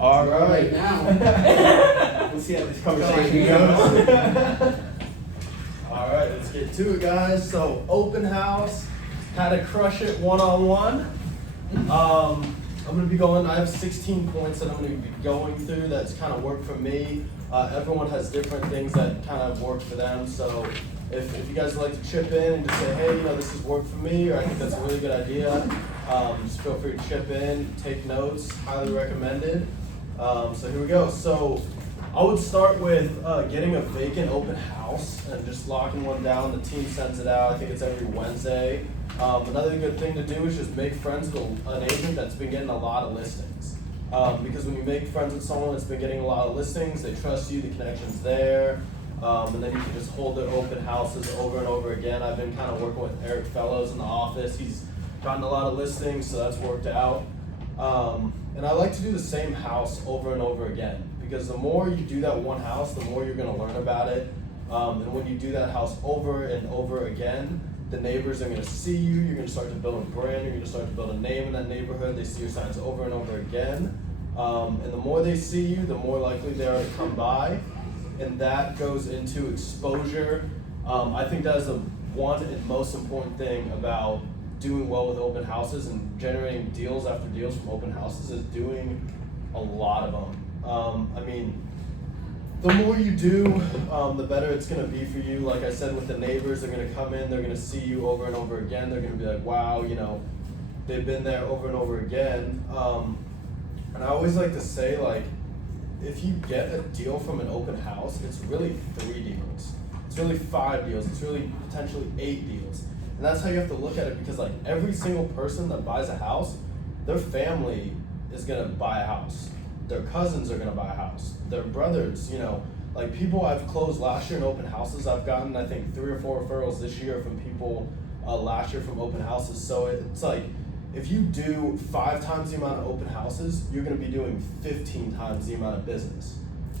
All right. Right now. We'll see how this conversation goes. All right, let's get to it, guys. So, open house, how to crush it one-on-one. I'm going to be going, I have 16 points that I'm going to be going through that's kind of worked for me. Everyone has different things that kind of work for them. So if you guys would like to chip in and just say, hey, this has worked for me, or I think that's a really good idea, just feel free to chip in, take notes, highly recommended. So here we go. So I would start with getting a vacant open house and just locking one down. The team sends it out. I think it's every Wednesday. Another good thing to do is just make friends with an agent that's been getting a lot of listings. Because when you make friends with someone that's been getting a lot of listings, they trust you, the connection's there, and then you can just hold their open houses over and over again. I've been kind of working with Eric Fellows in the office. He's gotten a lot of listings, so that's worked out. And I like to do the same house over and over again, because the more you do that one house, the more you're going to learn about it. And when you do that house over and over again, the neighbors are going to see you, you're going to start to build a brand, you're going to start to build a name in that neighborhood, they see your signs over and over again. And the more they see you, the more likely they are to come by. And that goes into exposure. I think that is the one and most important thing about doing well with open houses and generating deals after deals from open houses is doing a lot of them. I mean, the more you do, the better it's going to be for you. Like I said, with the neighbors, they're going to come in, they're going to see you over and over again. They're going to be like, wow, they've been there over and over again. And I always like to say, like, if you get a deal from an open house, it's really 3 deals. It's really 5 deals. It's really potentially 8 deals. And that's how you have to look at it, because like every single person that buys a house, their family is going to buy a house. Their cousins are gonna buy a house. Their brothers, like people I've closed last year in open houses. I've gotten, I think, 3 or 4 referrals this year from people last year from open houses. So it's like, if you do 5 times the amount of open houses, you're gonna be doing 15 times the amount of business.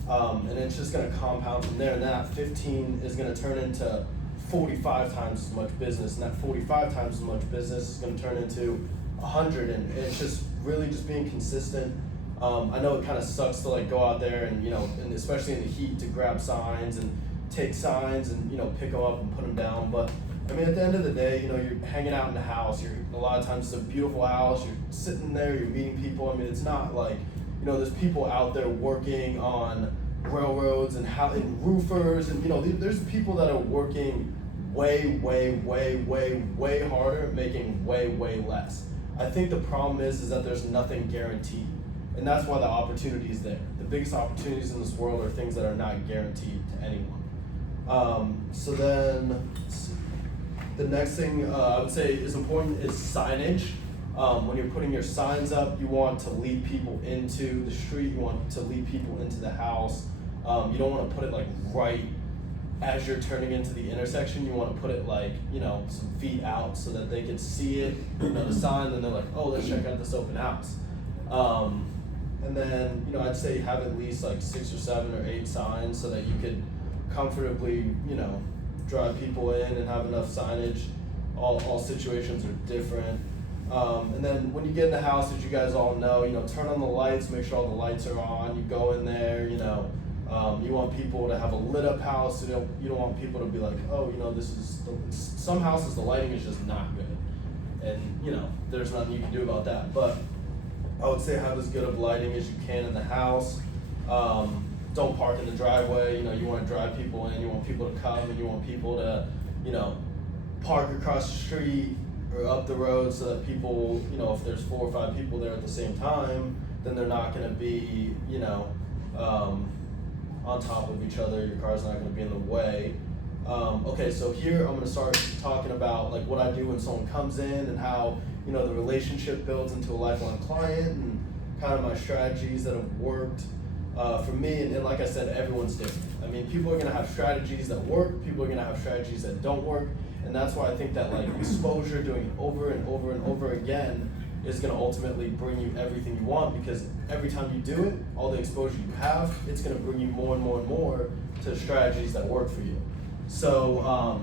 And it's just gonna compound from there. And that 15 is gonna turn into 45 times as much business. And that 45 times as much business is gonna turn into 100. And it's just really just being consistent. I know it kind of sucks to like go out there and and especially in the heat, to grab signs and take signs and pick them up and put them down. But I mean, at the end of the day, you're hanging out in the house. A lot of times it's a beautiful house. You're sitting there. You're meeting people. I mean, it's not like there's people out there working on railroads and roofers and there's people that are working way harder, making way less. I think the problem is that there's nothing guaranteed. And that's why the opportunity is there. The biggest opportunities in this world are things that are not guaranteed to anyone. So then, let's see. The next thing I would say is important is signage. When you're putting your signs up, you want to lead people into the street. You want to lead people into the house. You don't want to put it like right as you're turning into the intersection. You want to put it like, some feet out so that they can see it, the sign, and they're like, oh, let's check out this open house. And then, I'd say have at least like 6 or 7 or 8 signs so that you could comfortably, drive people in and have enough signage. All situations are different. And then when you get in the house, as you guys all know, turn on the lights, make sure all the lights are on. You go in there, you want people to have a lit up house. You don't want people to be like, oh, some houses the lighting is just not good. And, there's nothing you can do about that. But I would say have as good of lighting as you can in the house. Don't park in the driveway. You want to drive people in. You want people to come, and you want people to, park across the street or up the road so that people, if there's 4 or 5 people there at the same time, then they're not going to be, on top of each other. Your car's not going to be in the way. Okay, so here I'm going to start talking about like what I do when someone comes in and how the relationship builds into a lifelong client and kind of my strategies that have worked for me. And like I said, everyone's different. I mean, people are going to have strategies that work. People are going to have strategies that don't work. And that's why I think that like exposure, doing it over and over and over again, is going to ultimately bring you everything you want, because every time you do it, all the exposure you have, it's going to bring you more and more and more to strategies that work for you. So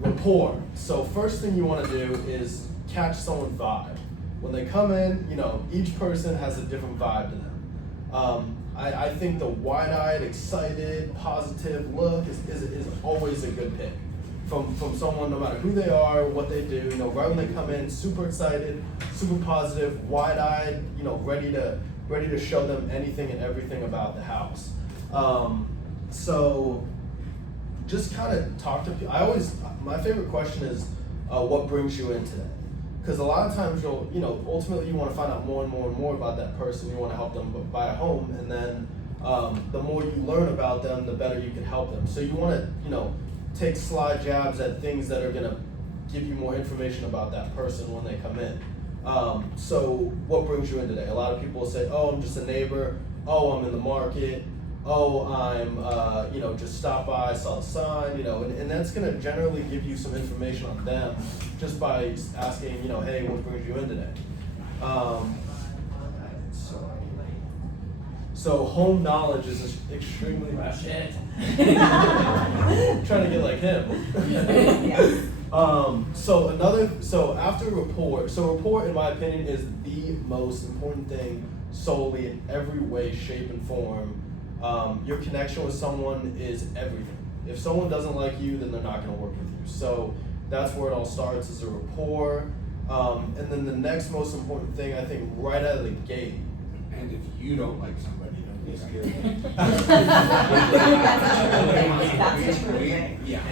rapport. So first thing you want to do is catch someone's vibe. When they come in, each person has a different vibe to them. I think the wide-eyed, excited, positive look is always a good pick from someone, no matter who they are, what they do. You know, right when they come in, super excited, super positive, wide-eyed. You know, ready to show them anything and everything about the house. So just kind of talk to people. My favorite question is, what brings you in today? Because a lot of times ultimately you want to find out more and more and more about that person. You want to help them buy a home, and then the more you learn about them, the better you can help them. So you want to, take sly jabs at things that are going to give you more information about that person when they come in. So what brings you in today? A lot of people will say, oh, I'm just a neighbor. Oh, I'm in the market. Oh, I'm, just stopped by, saw the sign, and that's going to generally give you some information on them just by asking, hey, what brings you in today? So home knowledge is extremely shit. Trying to get like him. So after rapport in my opinion is the most important thing solely in every way, shape, and form. Your connection with someone is everything. If someone doesn't like you, then they're not going to work with you. So that's where it all starts, is a rapport. And then the next most important thing, I think, right out of the gate. And if you don't like somebody, don't be scared. Yeah.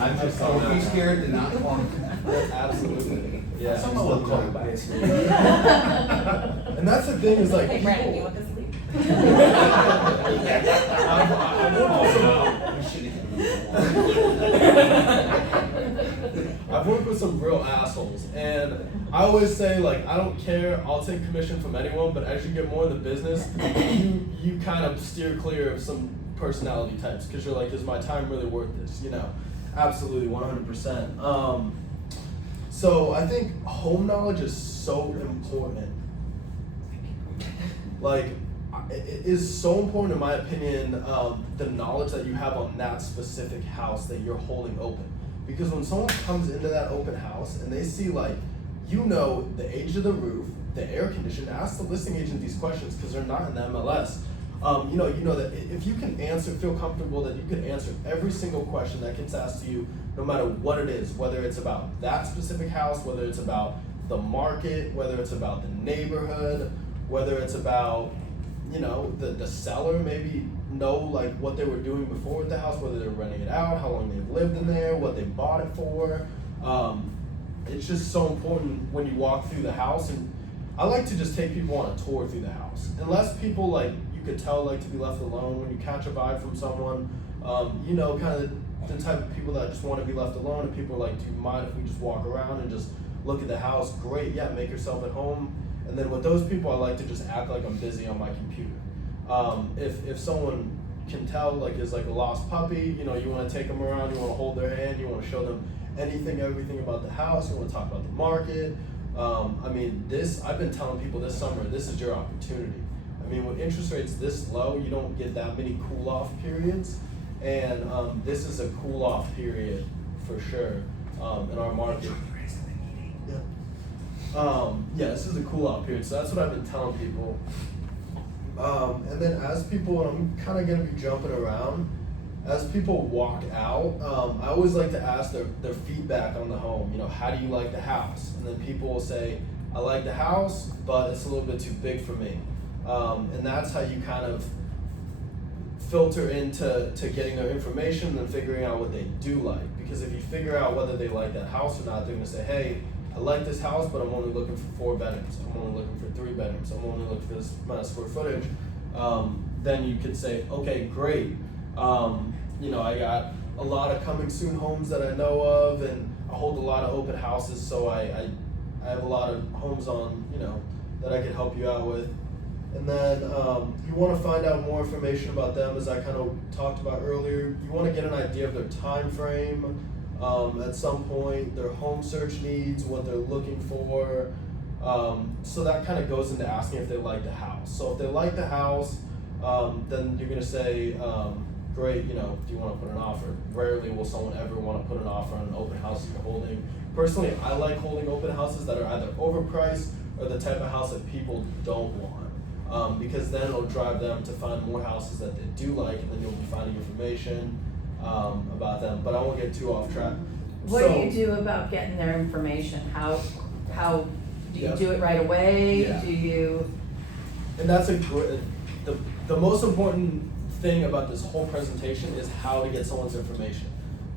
I'm just don't be scared to not want. Absolutely. Yeah. Someone will call back. And that's the thing is like. Hey, Brandon, you want to sleep? I've worked with some real assholes, and I always say, like, I don't care, I'll take commission from anyone, but as you get more in the business, you kind of steer clear of some personality types, because you're like, is my time really worth this, Absolutely, 100%. So I think home knowledge is so important. Like, it is so important, in my opinion, the knowledge that you have on that specific house that you're holding open. Because when someone comes into that open house and they see, like, the age of the roof, the air condition, ask the listing agent these questions because they're not in the MLS. You know that if you can feel comfortable that you can answer every single question that gets asked to you, no matter what it is, whether it's about that specific house, whether it's about the market, whether it's about the neighborhood, whether it's about the seller, maybe know like what they were doing before with the house, whether they're renting it out, how long they've lived in there, what they bought it for. It's just so important when you walk through the house, and I like to just take people on a tour through the house. Unless people you could tell like to be left alone, when you catch a vibe from someone, kind of the type of people that just want to be left alone, and people are like, do you mind if we just walk around and just look at the house? Great, yeah, make yourself at home. And then with those people, I like to just act like I'm busy on my computer. If someone can tell, like, is like a lost puppy, you want to take them around, you want to hold their hand, you want to show them everything about the house, you want to talk about the market. I've been telling people this summer, this is your opportunity. With interest rates this low, you don't get that many cool-off periods, and this is a cool-off period for sure in our market. This is a cool-off period, so that's what I've been telling people. And then as people, and I'm kind of going to be jumping around, as people walk out, I always like to ask their feedback on the home. How do you like the house? And then people will say, I like the house, but it's a little bit too big for me. And that's how you kind of filter into getting their information and then figuring out what they do like. Because if you figure out whether they like that house or not, they're going to say, hey, I like this house, but I'm only looking for 4 bedrooms. I'm only looking for 3 bedrooms. I'm only looking for this amount of square footage. Then you could say, okay, great. I got a lot of coming soon homes that I know of, and I hold a lot of open houses, so I have a lot of homes on, that I could help you out with. And then you want to find out more information about them, as I kind of talked about earlier. You want to get an idea of their time frame. At some point, their home search needs, what they're looking for. So that kind of goes into asking if they like the house. So if they like the house, then you're going to say, great, do you want to put an offer? Rarely will someone ever want to put an offer on an open house that you're holding. Personally, I like holding open houses that are either overpriced or the type of house that people don't want. because then it'll drive them to find more houses that they do like, and then you'll be finding information about them. But I won't get too off track. What So- do you do about getting their information? How do you Yeah. do it right away? Yeah. Do you? And that's the most important thing about this whole presentation is how to get someone's information.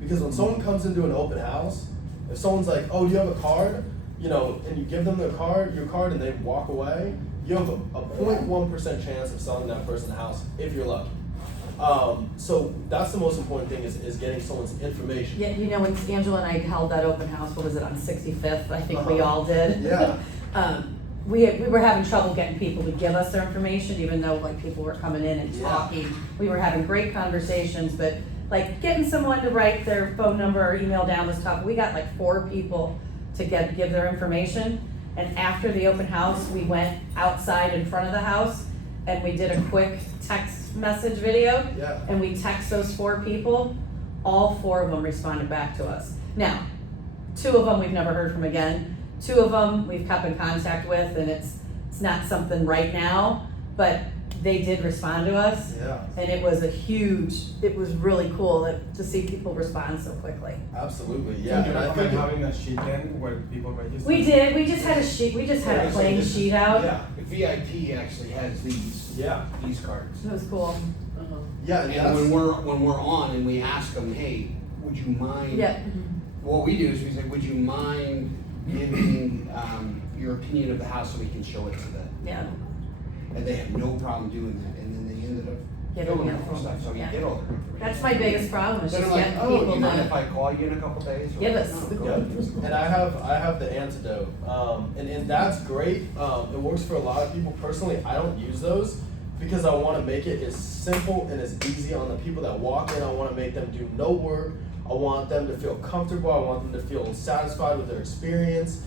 Because when someone comes into an open house, if someone's like, oh, do you have a card? And you give them your card, and they walk away, you have a 0.1% chance of selling that person a house if you're lucky. So that's the most important thing is getting someone's information. Yeah, when Angela and I held that open house, what was it, on 65th? I think we all did. Yeah. We were having trouble getting people to give us their information, even though like people were coming in and Yeah. talking. We were having great conversations, but like getting someone to write their phone number or email down was tough. We got like 4 people to give their information. And after the open house, we went outside in front of the house and we did a quick text message video. Yeah. And we text those 4 people. All 4 of them responded back to us. Now, 2 of them we've never heard from again. 2 of them we've kept in contact with, and it's not something right now, but they did respond to us. Yeah. And it was it was really cool to see people respond so quickly. Absolutely. Do Yeah. you And I recommend think having a sheet then where people register? We did, we just had a sheet, we just had a plain sheet out. yeah. The VIP actually has these cards. It was cool. Yeah. And And that's, when we're on and we ask them, hey, would you mind? Yep. What we do is we say, would you mind giving your opinion of the house so we can show it to them? Yeah. And they have no problem doing that, and then they ended up Giving filling me out a the stuff, so we yeah. get all their information. That's my biggest problem, is Then just I'm like, getting oh, do people you mind if to I call you in a couple days? give us. No, go Yeah, ahead. and I have the antidote, and that's great. It works for a lot of people. Personally, I don't use those because I want to make it as simple and as easy on the people that walk in. I want to make them do no work. I want them to feel comfortable. I want them to feel satisfied with their experience.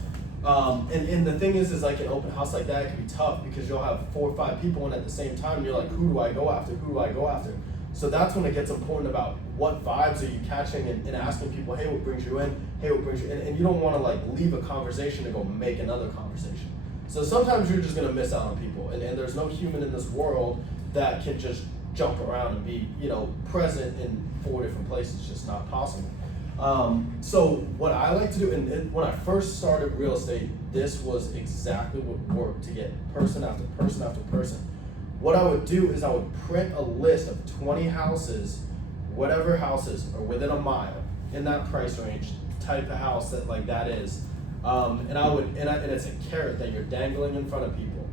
And the thing is like an open house like that, it can be tough because you'll have 4 or 5 people in at the same time. And you're like, who do I go after? Who do I go after? So that's when it gets important about what vibes are you catching and asking people, hey, what brings you in? Hey, what brings you in? And you don't want to like leave a conversation to go make another conversation. So sometimes you're just going to miss out on people. And there's no human in this world that can just jump around and be, present in 4 different places. It's just not possible. So what I like to do, and when I first started real estate, this was exactly what worked to get person after person after person. What I would do is I would print a list of 20 houses, whatever houses are within a mile in that price range, type of house that is. And it's a carrot that you're dangling in front of people.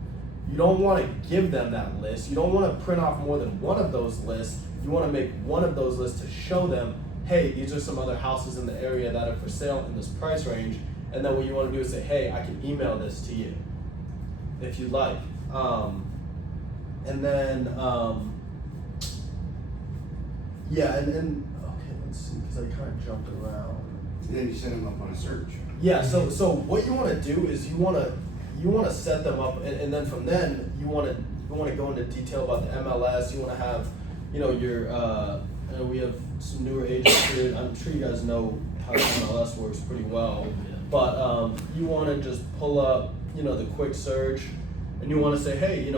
You don't want to give them that list. You don't want to print off more than one of those lists. You want to make one of those lists to show them, hey, these are some other houses in the area that are for sale in this price range. And then what you want to do is say, hey, I can email this to you if you'd like. And then, okay, let's see, because I kind of jumped around. And then you set them up on a search. Yeah, so what you want to do is you want to set them up, and then from then you want to go into detail about the MLS. You want to have, your we have some newer agents here. I'm sure you guys know how the MLS works pretty well, but you want to just pull up, the quick search, and you want to say, hey,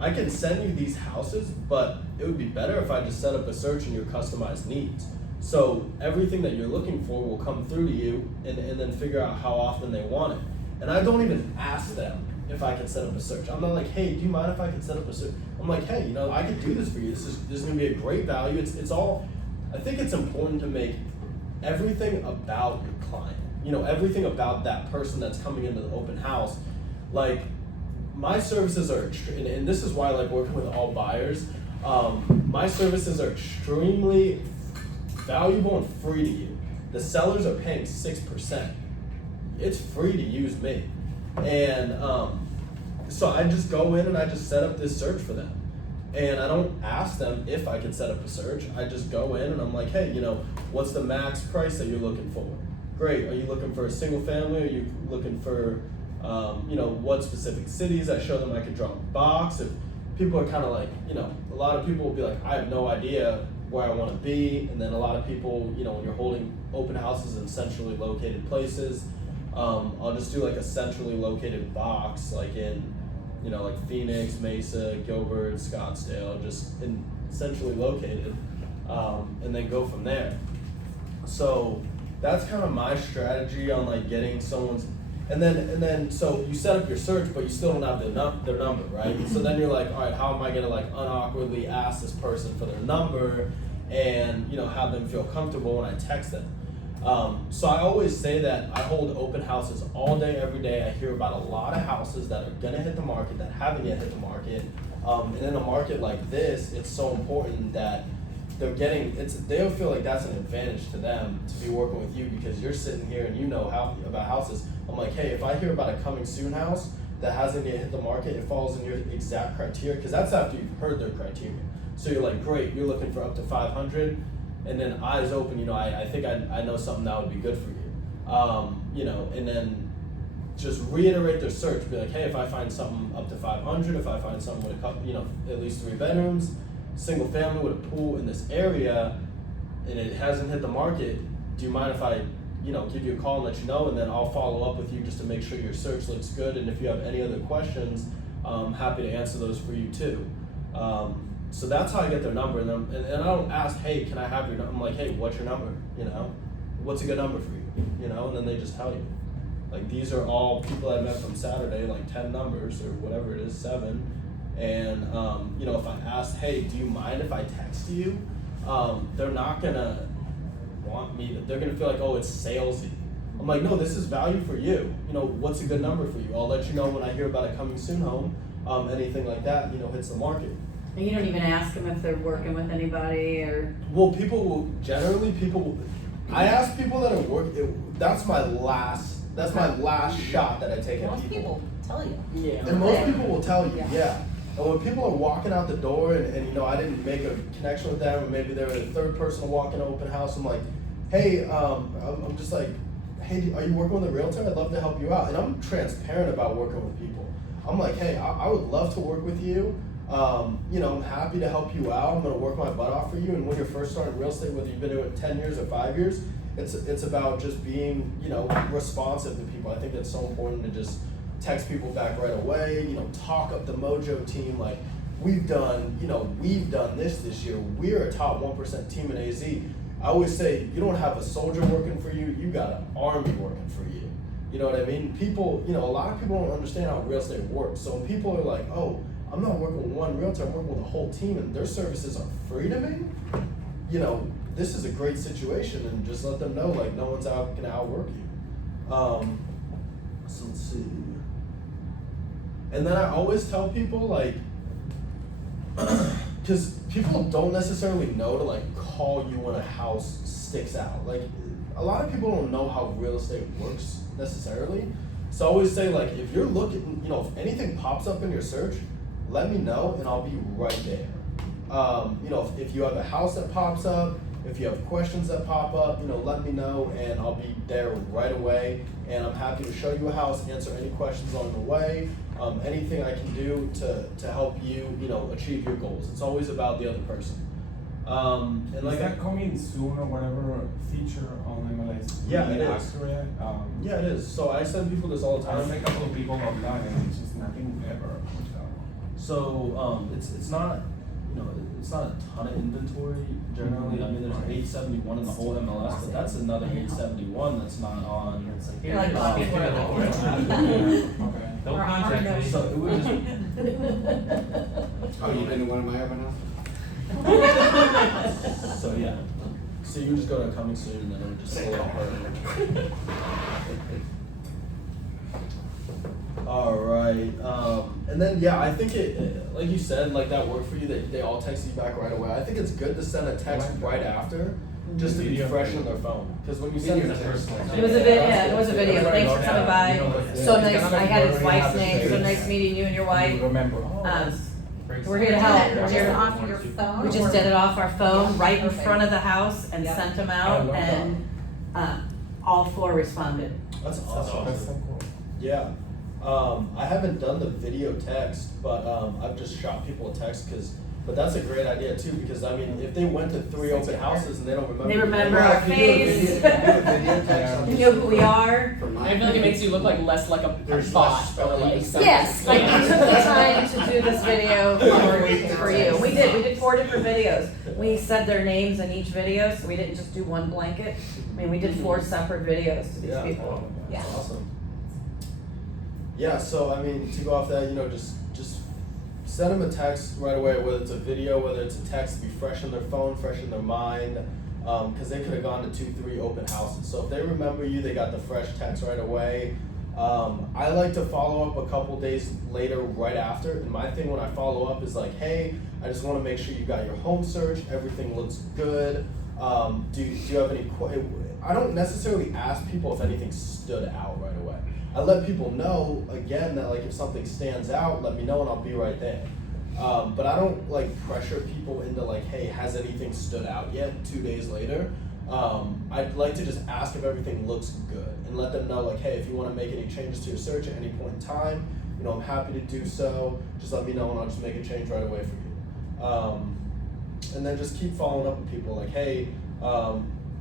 I can send you these houses, but it would be better if I just set up a search in your customized needs. So everything that you're looking for will come through to you and then figure out how often they want it. And I don't even ask them if I can set up a search. I'm not like, hey, do you mind if I can set up a search? I'm like, hey, I could do this for you. This is gonna be a great value. It's all, I think it's important to make everything about your client. Everything about that person that's coming into the open house. Like, my services are, and this is why I like working with all buyers. My services are extremely valuable and free to you. The sellers are paying 6%. It's free to use me. And so I just go in and I just set up this search for them. And I don't ask them if I can set up a search. I just go in and I'm like, hey, what's the max price that you're looking for? Great. Are you looking for a single family? Are you looking for, what specific cities? I show them I can drop a box. If people are kind of like, a lot of people will be like, I have no idea where I want to be. And then a lot of people, when you're holding open houses in centrally located places, I'll just do like a centrally located box, like in, you know, like Phoenix, Mesa, Gilbert, Scottsdale, just essentially located, and then go from there. So that's kind of my strategy on like getting someone's, and then so you set up your search, but you still don't have their number, right? So then you're like, all right, how am I gonna like unawkwardly ask this person for their number, and you know, have them feel comfortable when I text them. So I always say that I hold open houses all day, every day. I hear about a lot of houses that are gonna hit the market, that haven't yet hit the market. And in a market like this, it's so important that they'll feel like that's an advantage to them to be working with you, because you're sitting here and you know about houses. I'm like, hey, if I hear about a coming soon house that hasn't yet hit the market, it falls in your exact criteria, because that's after you've heard their criteria. So you're like, great, you're looking for up to 500, and then eyes open, you know, I think I know something that would be good for you. You know, and then just reiterate their search, be like, hey, if I find something up to 500, if I find something with a couple, you know, at least 3 bedrooms, single family with a pool in this area, and it hasn't hit the market, do you mind if I, you know, give you a call and let you know, and then I'll follow up with you just to make sure your search looks good, and if you have any other questions, I'm happy to answer those for you too. So that's how I get their number, and I don't ask, hey, can I have your number? I'm like, hey, what's your number? You know, what's a good number for you? You know, and then they just tell you. Like, these are all people I met from Saturday, like 10 numbers or whatever it is, 7. And, you know, if I asked, hey, do you mind if I text you? They're not gonna want me to, they're gonna feel like, oh, it's salesy. I'm like, no, this is value for you. You know, what's a good number for you? I'll let you know when I hear about a coming soon home, anything like that, you know, hits the market. And you don't even ask them if they're working with anybody or? Well, I ask people that are that's my last shot that I take at Most people tell you. Yeah. And most people will tell you, Yeah. yeah. And when people are walking out the door and you know, I didn't make a connection with them, or maybe they're the third person to walk in an open house, I'm like, hey, I'm just like, hey, are you working with a realtor? I'd love to help you out. And I'm transparent about working with people. I'm like, hey, I would love to work with you. You know, I'm happy to help you out. I'm gonna work my butt off for you. And when you're first starting real estate, whether you've been doing it 10 years or 5 years, it's about just being, you know, responsive to people. I think that's so important to just text people back right away, you know, talk up the MoJo team, like, we've done this year. We're a top 1% team in AZ. I always say, you don't have a soldier working for you, you got an army working for you. You know what I mean? People, you know, a lot of people don't understand how real estate works. So when people are like, oh, I'm not working with one realtor, I'm working with a whole team and their services are free to me, you know, this is a great situation, and just let them know, like, no one's gonna outwork you. So let's see. And then I always tell people, like, because people don't necessarily know to like call you when a house sticks out. Like, a lot of people don't know how real estate works necessarily. So I always say, like, if you're looking, you know, if anything pops up in your search, let me know and I'll be right there. You know, if you have a house that pops up, if you have questions that pop up, you know, let me know and I'll be there right away. And I'm happy to show you a house, answer any questions along the way, anything I can do to help you, you know, achieve your goals. It's always about the other person. And like, is that coming soon or whatever feature on MLS? Yeah, it is. Accurate? Yeah, it is. So I send people this all the I time. met a couple of people online and it's just nothing ever. So it's not, you know, it's not a ton of inventory generally. I mean, there's 871 in the whole MLS, but that's another 871 that's not on. It's like, you're like looking for it. Okay. Don't contact me. So it would just, Oh, you been to one of my open houses? so yeah. So you just go to coming soon and then it would just pull up her. All right, and then yeah, I think it, like you said, like that worked for you. They all text you back right away. I think it's good to send a text right after, just to be fresh on their phone. Because when you send a text, It was a video, it was a video. Thanks for coming by. So nice, I had his wife's name, so nice meeting you and your wife. Remember. We're here to help. We're Just here to off your phone? We just did it off our phone, right in front of the house, and Yep. sent them out, and all 4 responded. that's That's awesome. so cool. Yeah. I haven't done the video text, but I've just shot people a text but that's a great idea too, because I mean, if they went to 3 open houses and they don't remember. They remember their our name, face. do a video text on You just- know who we are. For my I feel like it makes you look like less like a There's bot less or like something. Yes, like we took the time to do this video for you. We did 4 different videos. We said their names in each video, so we didn't just do one blanket. I mean, we did 4 separate videos to these Yeah. people. That's awesome. Yeah, so I mean, to go off that, you know, just send them a text right away, whether it's a video, whether it's a text, be fresh in their phone, fresh in their mind, because they could have gone to 2, 3 open houses. So if they remember you, they got the fresh text right away. I like to follow up a couple days later, right after. And my thing when I follow up is like, hey, I just want to make sure you got your home search, everything looks good. Do you have any? I don't necessarily ask people if anything stood out right away. I let people know again that like if something stands out, let me know and I'll be right there. But I don't like pressure people into like, hey, has anything stood out yet 2 days later? I'd like to just ask if everything looks good and let them know like, hey, if you want to make any changes to your search at any point in time, you know, I'm happy to do so. Just let me know and I'll just make a change right away for you. And then just keep following up with people like, hey,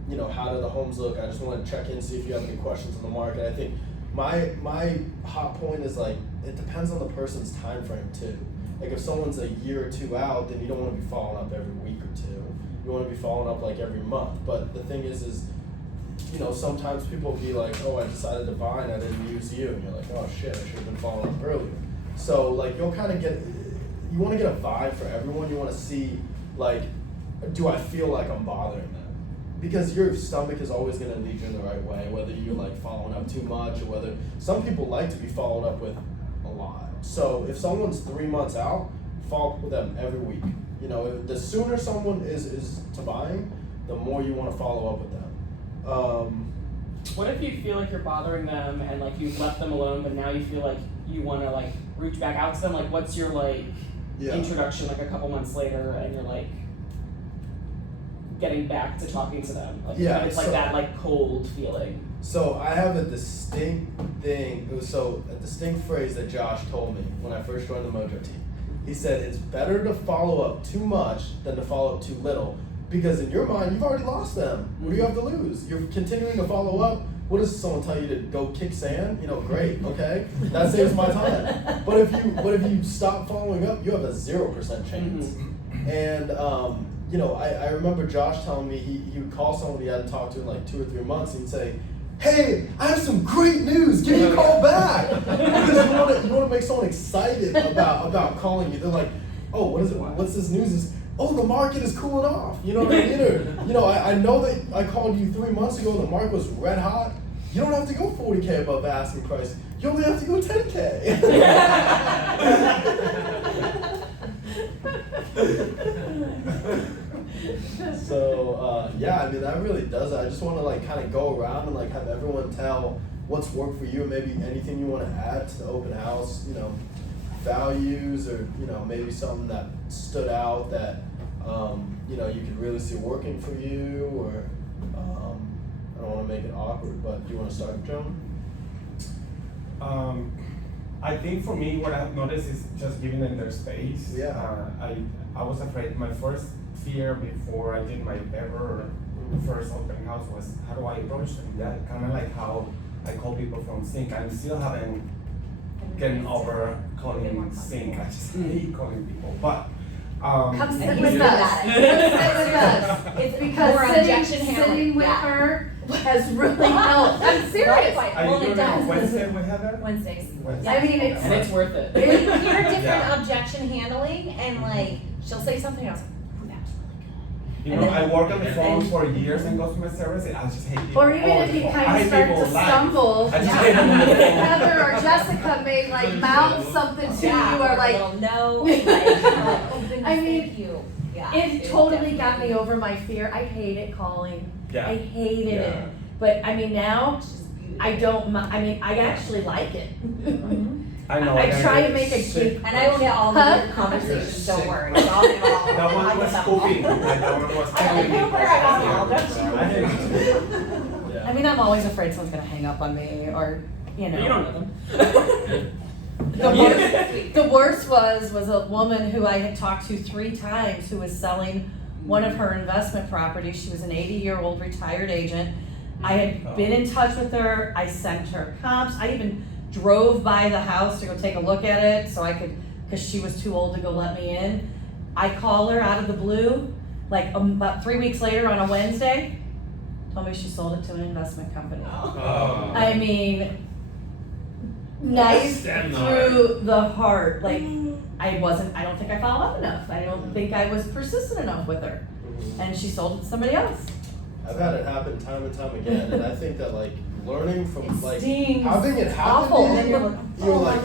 you know, how do the homes look? I just want to check in, see if you have any questions on the market. I think my hot point is like, it depends on the person's time frame too. Like if someone's a year or 2 out, then you don't want to be following up every week or 2. You want to be following up like every month. But the thing is, you know, sometimes people will be like, oh, I decided to buy and I didn't use you. And you're like, oh shit, I should have been following up earlier. So like you'll kind of you want to get a vibe for everyone. You want to see like, do I feel like I'm bothering them? Because your stomach is always going to lead you in the right way, whether you're like following up too much or whether some people like to be followed up with a lot. So if someone's 3 months out, follow up with them every week. You know, the sooner someone is to buying, the more you want to follow up with them. What if you feel like you're bothering them and like you've left them alone, but now you feel like you want to like reach back out to them? Like, what's your like introduction like a couple months later, and you're like getting back to talking to them? Like, Yeah, it's like so- that like cold feeling. So I have a distinct phrase that Josh told me when I first joined the MoJo team. He said, it's better to follow up too much than to follow up too little. Because in your mind, you've already lost them. What do you have to lose? You're continuing to follow up. What does someone tell you to go kick sand? You know, great, okay? That saves my time. But if you stop following up, you have a 0% chance. Mm-hmm. And you know, I remember Josh telling me he would call someone he hadn't talked to in like 2 or 3 months and he'd say, hey, I have some great news. Give me a call back. Because you want to make someone excited about calling you. They're like, oh, what is it? What's this news? Is the market is cooling off. You know what I mean? Or, you know, I know that I called you 3 months ago and the market was red hot. You don't have to go 40K above asking price. You only have to go 10K. So yeah, I mean that really does it. I just want to like kind of go around and like have everyone tell what's worked for you, and maybe anything you want to add to the open house. You know, values or you know maybe something that stood out that you know you could really see working for you. Or I don't want to make it awkward, but do you want to start, Joan? I think for me, what I've noticed is just giving them their space. Yeah. I was afraid. My first fear before I did my first open house was how do I approach them? Yeah, kind of like how I call people from Sync. I still haven't gotten over calling Sync. I just hate calling people, but. Come sit And with he's us. good Come at sit with us. It's because More objection handling, sitting with yeah. her has really helped. I'm serious. Right. Are Well, you it doing it on does. Wednesday with Heather? Wednesdays. Wednesday. I mean, it's- And it's worth it. When you hear different Yeah. objection handling and like, she'll say something else, oh, that was really good. You know, I work on the phone for years in customer service, and I just hate people. Or even all if the you phone. kind I of hate start people to live. stumble, I just hate them on the phone. Heather or Jessica may like mouth something to Yeah, you or a like, little no, like, oh goodness, I mean, thank you. Yeah, it totally got me over my fear. I hated calling. Yeah. I hated Yeah. it. But I mean now, It's just beautiful. I don't, I mean, I actually like it. I know. I and try to it's make it sick. cute. And I will get all Huh? of your conversations, You're don't sick. worry. I'll get all. That one was cooking. That one was I cooking. know where I got all, don't you? I hate it. I mean, I'm always afraid someone's gonna hang up on me or you know. You don't know them. The worst was a woman who I had talked to 3 times who was selling one of her investment properties. She was an 80-year-old retired agent. I had been in touch with her. I sent her comps. I even drove by the house to go take a look at it so I could, because she was too old to go let me in. I call her out of the blue, like about 3 weeks later on a Wednesday, told me she sold it to an investment company. I mean, knife through the heart. Like, I don't think I followed up enough. I don't think I was persistent enough with her. And she sold it to somebody else. I've had it happen time and time again, and I think that like learning from It like stings. having it happen Awful. to And you, you're like, you're oh like,